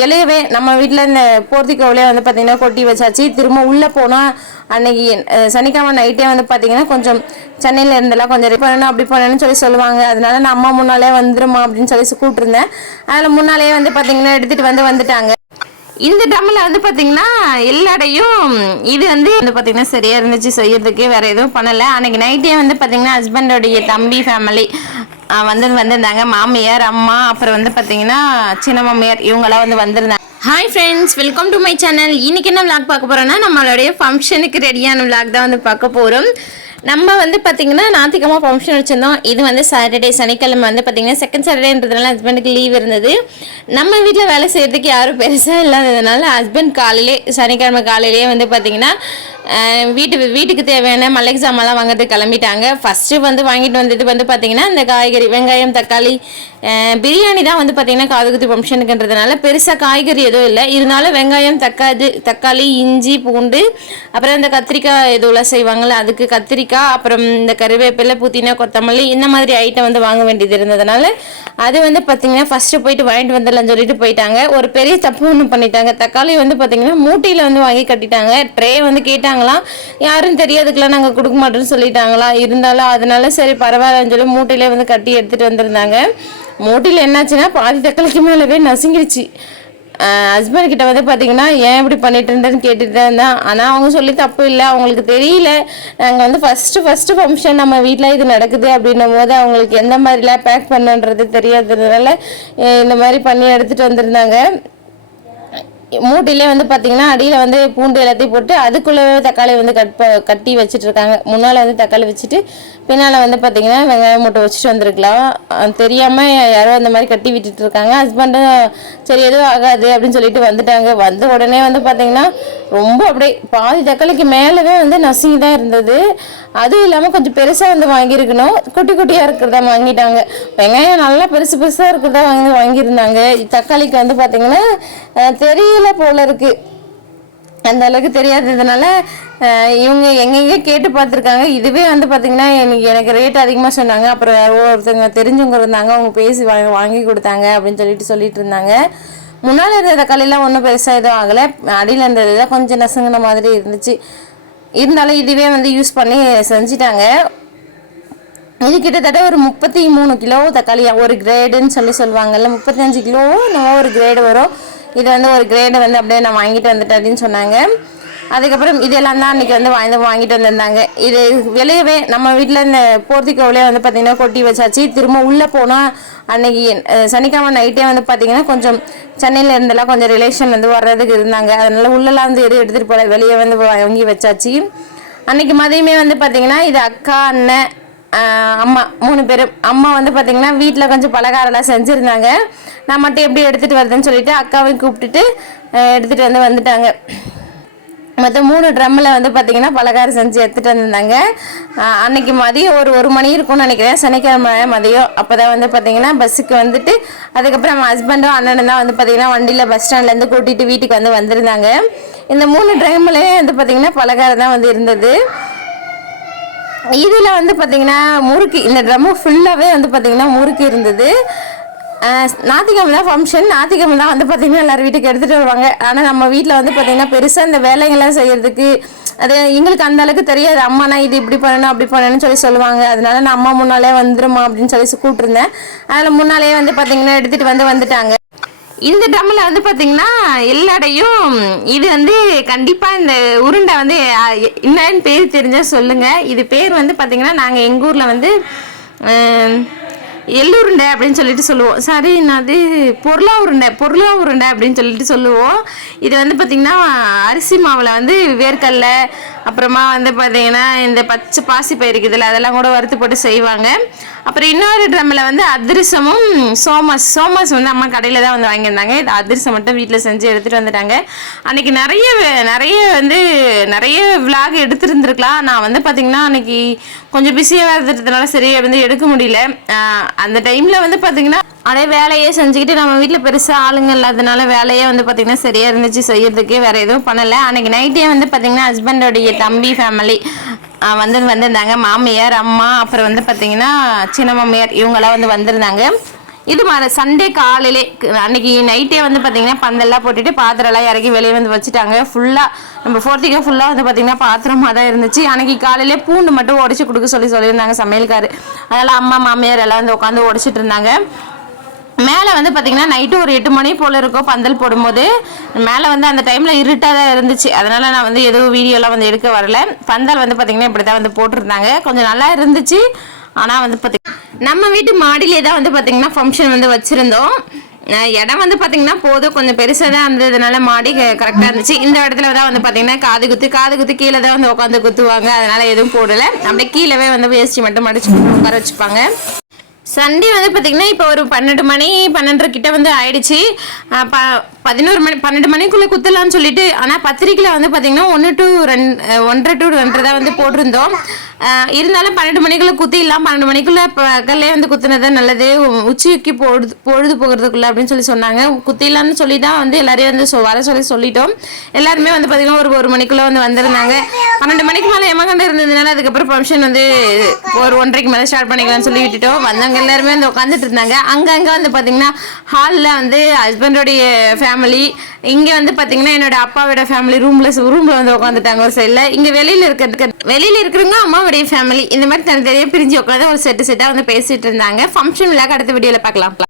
வெளியவே நம்ம வீட்டில் இந்த போர்த்திக்கோவிலே வந்து பார்த்தீங்கன்னா கொட்டி வச்சாச்சு. திரும்ப உள்ளே போனால் அன்னைக்கு சனிக்கிழமை நைட்டே வந்து பார்த்தீங்கன்னா கொஞ்சம் சென்னையில் இருந்தெல்லாம் கொஞ்சம் ரெடி பண்ணணும் அப்படி பண்ணணும்னு சொல்லி சொல்லுவாங்க. அதனால நான் அம்மா முன்னாலே வந்துருமா அப்படின்னு சொல்லி கூப்பிட்டுருந்தேன். அதில் முன்னாலே வந்து பார்த்தீங்கன்னா எடுத்துகிட்டு வந்து வந்துட்டாங்க. இந்த ட்ரம்மில் வந்து பார்த்தீங்கன்னா எல்லாடையும் இது வந்து வந்து பார்த்தீங்கன்னா சரியாக இருந்துச்சு செய்யறதுக்கு வேறு எதுவும் பண்ணலை. அன்னைக்கு நைட்டே வந்து பார்த்தீங்கன்னா ஹஸ்பண்டோடைய தம்பி ஃபேமிலி வந்து வந்திருந்தாங்க. மாமியார் அம்மா அப்புறம் வந்து பார்த்தீங்கன்னா சின்ன மாமியார் இவங்கெல்லாம் வந்து வந்திருந்தாங்க. Hi friends welcome to my channel இன்னைக்கு என்ன விளாக் பார்க்க போகிறோன்னா நம்மளுடைய ஃபங்க்ஷனுக்கு ரெடியான விளாக் தான் வந்து பார்க்க போகிறோம் நம்ம வந்து பார்த்திங்கன்னா ஞாயிற்றுக்கிழமை ஃபங்க்ஷன் வச்சுருந்தோம். இது வந்து சாட்டர்டே சனிக்கிழமை வந்து பார்த்தீங்கன்னா செகண்ட் சாட்டர்டேன்றதுனால ஹஸ்பண்டுக்கு லீவ் இருந்தது. நம்ம வீட்டில் வேலை செய்கிறதுக்கு யாரும் பெருசாக இல்லாததுனால ஹஸ்பண்ட் காலையிலே சனிக்கிழமை காலையிலேயே வந்து பார்த்தீங்கன்னா வீட்டு வீட்டுக்கு தேவையான மளிகை சாமான்லாம் வாங்குறதுக்கு கிளம்பிட்டாங்க. ஃபஸ்ட்டு வந்து வாங்கிட்டு வந்தது வந்து பார்த்தீங்கன்னா இந்த காய்கறி வெங்காயம் தக்காளி பிரியாணி தான் வந்து பார்த்தீங்கன்னா காதுகுத்தி ஃபங்க்ஷனுக்குன்றதுனால பெருசாக காய்கறி எதுவும் இல்லை. இருந்தாலும் வெங்காயம் தக்காளி தக்காளி இஞ்சி பூண்டு அப்புறம் இந்த கத்திரிக்காய் எதுவும் செய்வாங்கள்ல அதுக்கு கத்திரிக்காய் அப்புறம் இந்த கருவேப்பிலை புதினா கொத்தமல்லி இந்த மாதிரி ஐட்டம் வந்து வாங்க வேண்டியது இருந்ததுனால அது வந்து பார்த்தீங்கன்னா ஃபஸ்ட்டு போயிட்டு வாங்கிட்டு வந்துடலாம்னு சொல்லிட்டு போயிட்டாங்க. ஒரு பெரிய தப்பு ஒன்று பண்ணிட்டாங்க. தக்காளி வந்து பார்த்தீங்கன்னா மூட்டையில் வந்து வாங்கி கட்டிட்டாங்க. ட்ரே வந்து கேட்டாங்க. கேட்டாங்களாம் யாரும் தெரியாதுக்கெல்லாம் நாங்கள் கொடுக்க மாட்டோம்னு சொல்லிட்டாங்களா? இருந்தாலும் அதனால சரி பரவாயில்லன்னு சொல்லி மூட்டையிலே வந்து கட்டி எடுத்துகிட்டு வந்திருந்தாங்க. மூட்டையில் என்னாச்சுன்னா பாதி தக்காளிக்கு மேலவே நசுங்கிருச்சு. ஹஸ்பண்ட் கிட்ட வந்து பார்த்தீங்கன்னா ஏன் இப்படி பண்ணிட்டு இருந்தேன்னு கேட்டுட்டு தான் இருந்தேன். ஆனால் அவங்க சொல்லி தப்பு இல்லை அவங்களுக்கு தெரியல. நாங்கள் வந்து ஃபஸ்ட்டு ஃபஸ்ட்டு ஃபங்க்ஷன் நம்ம வீட்டில் இது நடக்குது அப்படின்னும் போது அவங்களுக்கு எந்த மாதிரிலாம் பேக் பண்ணுன்றது தெரியாததுனால இந்த மாதிரி பண்ணி எடுத்துகிட்டு வந்திருந்தாங்க. மூட்டையிலே வந்து பார்த்தீங்கன்னா அடியில் வந்து பூண்டு எல்லாத்தையும் போட்டு அதுக்குள்ளவே தக்காளி வந்து கட் ப- கட்டி வச்சுட்டு இருக்காங்க முன்னால் வந்து தக்காளி வச்சுட்டு பின்னால் வந்து பார்த்தீங்கன்னா வெங்காயம் மூட்டை வச்சுட்டு வந்திருக்கலாம். தெரியாமல் யாரோ அந்த மாதிரி கட்டி விட்டுட்டு இருக்காங்க ஹஸ்பண்டும் சரி எதுவும் ஆகாது அப்படின்னு சொல்லிட்டு வந்துட்டாங்க. வந்த உடனே வந்து பார்த்தீங்கன்னா ரொம்ப அப்படியே பாதி தக்காளிக்கு மேலவே வந்து நசுங்கி தான் இருந்தது. அதுவும் இல்லாமல் கொஞ்சம் பெருசாக வந்து வாங்கியிருக்கணும். குட்டி குட்டியாக இருக்கிறதா வாங்கிட்டாங்க. வெங்காயம் நல்லா பெருசு பெருசாக இருக்கிறதா வாங்கி வாங்கியிருந்தாங்க. தக்காளிக்கு வந்து பார்த்தீங்கன்னா தெரியல தெரியல போல இருக்கு. அந்த அளவுக்கு தெரியாததுனால இவங்க எங்கெங்கே கேட்டு பார்த்துருக்காங்க. இதுவே வந்து பார்த்தீங்கன்னா எனக்கு எனக்கு ரேட் அதிகமாக சொன்னாங்க. அப்புறம் யாரோ ஒருத்தவங்க தெரிஞ்சவங்க இருந்தாங்க. அவங்க பேசி வாங்கி வாங்கி கொடுத்தாங்க அப்படின்னு சொல்லிட்டு சொல்லிட்டு இருந்தாங்க. முன்னால் இருந்த தக்காளிலாம் ஒன்றும் பெருசாக எதுவும் ஆகலை. அடியில் இருந்ததுதான் கொஞ்சம் நசுங்கின மாதிரி இருந்துச்சு. இருந்தாலும் இதுவே வந்து யூஸ் பண்ணி செஞ்சிட்டாங்க. இது கிட்டத்தட்ட ஒரு முப்பத்தி மூணு கிலோ தக்காளி ஒரு கிரேடுன்னு சொல்லி சொல்லுவாங்கல்ல முப்பத்தஞ்சு கிலோ நம்ம ஒரு கிரேடு வரும். இது வந்து ஒரு கிரேடு வந்து அப்படியே நான் வாங்கிட்டு வந்துட்டேன் அப்படின்னு சொன்னாங்க. அதுக்கப்புறம் இதெல்லாம் தான் அன்றைக்கி வந்து வாங்கி வாங்கிட்டு வந்திருந்தாங்க. இது வெளியவே நம்ம வீட்டில் இந்த போர்த்திக்கோவிலே வந்து பார்த்திங்கன்னா கொட்டி வச்சாச்சு. திரும்ப உள்ளே போனால் அன்னைக்கு சனிக்கிழமை நைட்டே வந்து பார்த்திங்கன்னா கொஞ்சம் சென்னையில் இருந்தெல்லாம் கொஞ்சம் ரிலேஷன் வந்து வர்றதுக்கு இருந்தாங்க. அதனால உள்ளெல்லாம் வந்து எதுவும் எடுத்துகிட்டு போகல வெளியே வந்து வாங்கி வச்சாச்சு. அன்னைக்கு மதியமே வந்து பார்த்திங்கன்னா இது அக்கா அண்ணன் அம்மா மூணு பேரும் அம்மா வந்து பார்த்தீங்கன்னா வீட்டில் கொஞ்சம் பலகாரம்லாம் செஞ்சுருந்தாங்க. நான் மட்டும் எப்படி எடுத்துகிட்டு வருதுன்னு சொல்லிட்டு அக்காவையும் கூப்பிட்டுட்டு எடுத்துகிட்டு வந்து வந்துட்டாங்க. மொத்தம் மூணு ட்ரம்மில் வந்து பார்த்தீங்கன்னா பலகாரம் செஞ்சு எடுத்துகிட்டு வந்திருந்தாங்க. அன்னைக்கு மதியம் ஒரு ஒரு மணி இருக்கும்னு நினைக்கிறேன். சனிக்கிழமை மதியம். அப்போ தான் வந்து பார்த்தீங்கன்னா பஸ்ஸுக்கு வந்துட்டு அதுக்கப்புறம் நம்ம ஹஸ்பண்டும் அண்ணனும் தான் வந்து பார்த்தீங்கன்னா வண்டியில் பஸ் ஸ்டாண்ட்லேருந்து கூட்டிகிட்டு வீட்டுக்கு வந்து வந்திருந்தாங்க. இந்த மூணு ட்ரம்லேயே வந்து பார்த்தீங்கன்னா பலகாரம் தான் வந்து இருந்தது. இதில் வந்து பார்த்தீங்கன்னா முறுக்கு இந்த ட்ரம்மு ஃபுல்லாகவே வந்து பார்த்தீங்கன்னா முறுக்கு இருந்தது. அஹ் தான் ஃபங்க்ஷன் ஞாயிற்றுக்கிழமை தான் வந்து பார்த்தீங்கன்னா எல்லோரும் வீட்டுக்கு எடுத்துகிட்டு வருவாங்க. ஆனால் நம்ம வீட்டில் வந்து பார்த்தீங்கன்னா பெருசாக இந்த வேலைங்கள்லாம் செய்கிறதுக்கு அது எங்களுக்கு அந்த அளவுக்கு தெரியாது. அம்மானா இது இப்படி பண்ணணும் அப்படி பண்ணணும்னு சொல்லி சொல்லுவாங்க. அதனால நான் அம்மா முன்னாலே வந்துருமா அப்படின்னு சொல்லி கூப்பிட்டுருந்தேன். அதில் முன்னாலே வந்து பார்த்தீங்கன்னா எடுத்துகிட்டு வந்து வந்துட்டாங்க. இந்த ட்ரம்மில் வந்து பார்த்தீங்கன்னா எல்லாடையும் இது வந்து கண்டிப்பாக இந்த உருண்டை வந்து என்னன்னு பேர் தெரிஞ்சால் சொல்லுங்கள் இது பேர் வந்து பார்த்தீங்கன்னா நாங்கள் எங்கள் ஊரில் வந்து எள்ளுருண்டை அப்படின்னு சொல்லிட்டு சொல்லுவோம். சரி அது பொருளா உருண்டை பொருளா உருண்டை அப்படின்னு சொல்லிட்டு சொல்லுவோம். இது வந்து பார்த்திங்கன்னா அரிசி மாவில் வந்து வேர்க்கடலை அப்புறமா வந்து பார்த்தீங்கன்னா இந்த பச்சை பாசி பயிருக்குதுல அதெல்லாம் கூட வறுத்து போட்டு செய்வாங்க. அப்புறம் இன்னொரு ட்ரம்மில் வந்து அதிரசமும் சோமஸ் சோமஸ் வந்து அம்மா கடையில் தான் வந்து வாங்கியிருந்தாங்க. இது அதிரசம் மட்டும் வீட்டில் செஞ்சு எடுத்துகிட்டு வந்துட்டாங்க. அன்றைக்கி நிறைய நிறைய வந்து நிறைய விலாக் எடுத்துருந்துருக்கலாம். நான் வந்து பார்த்திங்கன்னா அன்றைக்கி கொஞ்சம் பிஸியாக இருந்ததுனால சரி வந்து எடுக்க முடியல. அந்த டைமில் வந்து பார்த்திங்கன்னா அதே வேலையே செஞ்சுக்கிட்டு நம்ம வீட்டில் பெருசாக ஆளுங்க இல்லாதனால வேலையே வந்து பார்த்திங்கன்னா சரியாக இருந்துச்சு செய்யறதுக்கே வேறு எதுவும் பண்ணலை. அன்றைக்கி நைட்டே வந்து பார்த்திங்கன்னா ஹஸ்பண்டோடைய தம்பி ஃபேமிலி வந்து வந்திருந்தாங்க. மாமியார் அம்மா அப்புறம் வந்து பார்த்திங்கன்னா சின்ன மாமியார் இவங்கெல்லாம் வந்து வந்திருந்தாங்க. இது மாதிரி சண்டே காலையிலே அன்னைக்கு நைட்டே வந்து பார்த்தீங்கன்னா பந்தெல்லாம் போட்டுட்டு பாத்திரம்லாம் இறக்கி வெளியே வந்து வச்சுட்டாங்க. ஃபுல்லாக நம்ம ஃபோர்த்திக்கே ஃபுல்லாக வந்து பார்த்தீங்கன்னா பாத்திரமாக தான் இருந்துச்சு. அன்னைக்கு காலையிலே பூண்டு மட்டும் உடச்சி கொடுக்க சொல்லி சொல்லியிருந்தாங்க சமையல்காரு. அதனால் அம்மா மாமியார் எல்லாம் வந்து உட்காந்து உடச்சிட்டு இருந்தாங்க. மேலே வந்து பார்த்தீங்கன்னா நைட்டு ஒரு எட்டு மணி போல் இருக்கும் பந்தல் போடும்போது மேலே வந்து அந்த டைமில் இருட்டாக தான் இருந்துச்சு. அதனால் நான் வந்து எதுவும் வீடியோலாம் வந்து எடுக்க வரல. பந்தல் வந்து பார்த்தீங்கன்னா இப்படி தான் வந்து போட்டிருந்தாங்க. கொஞ்சம் நல்லா இருந்துச்சு. ஆனால் வந்து பார்த்திங்கன்னா நம்ம வீட்டு மாடியிலே தான் வந்து பார்த்தீங்கன்னா ஃபங்க்ஷன் வந்து வச்சுருந்தோம். இடம் வந்து பார்த்தீங்கன்னா போதும். கொஞ்சம் பெருசாக தான் இருந்ததுனால மாடி கரெக்டாக இருந்துச்சு. இந்த இடத்துல தான் வந்து பார்த்தீங்கன்னா காது குத்து காது குத்து கீழே தான் வந்து உட்காந்து குத்துவாங்க. அதனால எதுவும் போடலை. அப்படியே கீழவே வந்து வேஷ்டி மட்டும் மடிச்சு உட்கார வச்சுப்பாங்க. சண்டே வந்து பார்த்திங்கன்னா இப்போ ஒரு பன்னெண்டு மணி பன்னெண்டரை கிட்ட வந்து ஆயிடுச்சு. ப பதினோரு மணி பன்னெண்டு மணிக்குள்ளே குத்தலாம்னு சொல்லிட்டு ஆனால் பத்திரிக்கையில் வந்து பார்த்திங்கன்னா ஒன்று டு ரெண்டு ஒன்றரை டு ரெண்டரை தான் வந்து போட்டிருந்தோம். இருந்தாலும் பன்னெண்டு மணிக்குள்ளே குத்திடலாம் பன்னெண்டு மணிக்குள்ளே பகல்லே வந்து குத்துனது நல்லது. உச்சிக்கு பொழுது பொழுது போகிறதுக்குள்ள அப்படின்னு சொல்லி சொன்னாங்க. குத்திடலாம்னு சொல்லி தான் வந்து எல்லாரையும் வந்து சொ- வர சொல்லி சொல்லிட்டோம். எல்லாருமே வந்து பார்த்திங்கன்னா ஒரு ஒரு மணிக்குள்ளே வந்து வந்திருந்தாங்க. பன்னெண்டு மணிக்கு மேலே எமகண்ட இருந்ததுனால அதுக்கப்புறம் ஃபங்க்ஷன் வந்து ஒரு ஒன்றரைக்கு மேலே ஸ்டார்ட் பண்ணிக்கலாம்னு சொல்லி விட்டுட்டோம். வந்தவங்க எல்லாருமே வந்து உட்காந்துட்டு இருந்தாங்க. அங்கங்கே வந்து பார்த்திங்கன்னா ஹாலில் வந்து ஹஸ்பண்டோடைய ஃபேமிலி இங்கே வந்து பார்த்தீங்கன்னா என்னோட அப்பாவோட ஃபேமிலி ரூமில் ரூமில் வந்து உட்காந்துட்டாங்க ஒரு சைடில் இங்கே வெளியில் இருக்கிறதுக்கு வெளியில் இருக்கிறவங்க அம்மா அவருடைய ஃபேமிலி இந்த மாதிரி தனித்தனியாக பிரிஞ்சு உட்காந்து ஒரு செட்டு செட்டாக வந்து பேசிட்டு இருந்தாங்க. ஃபங்க்ஷன் விழாக்கு அடுத்த வீடியோவில் பார்க்கலாம்.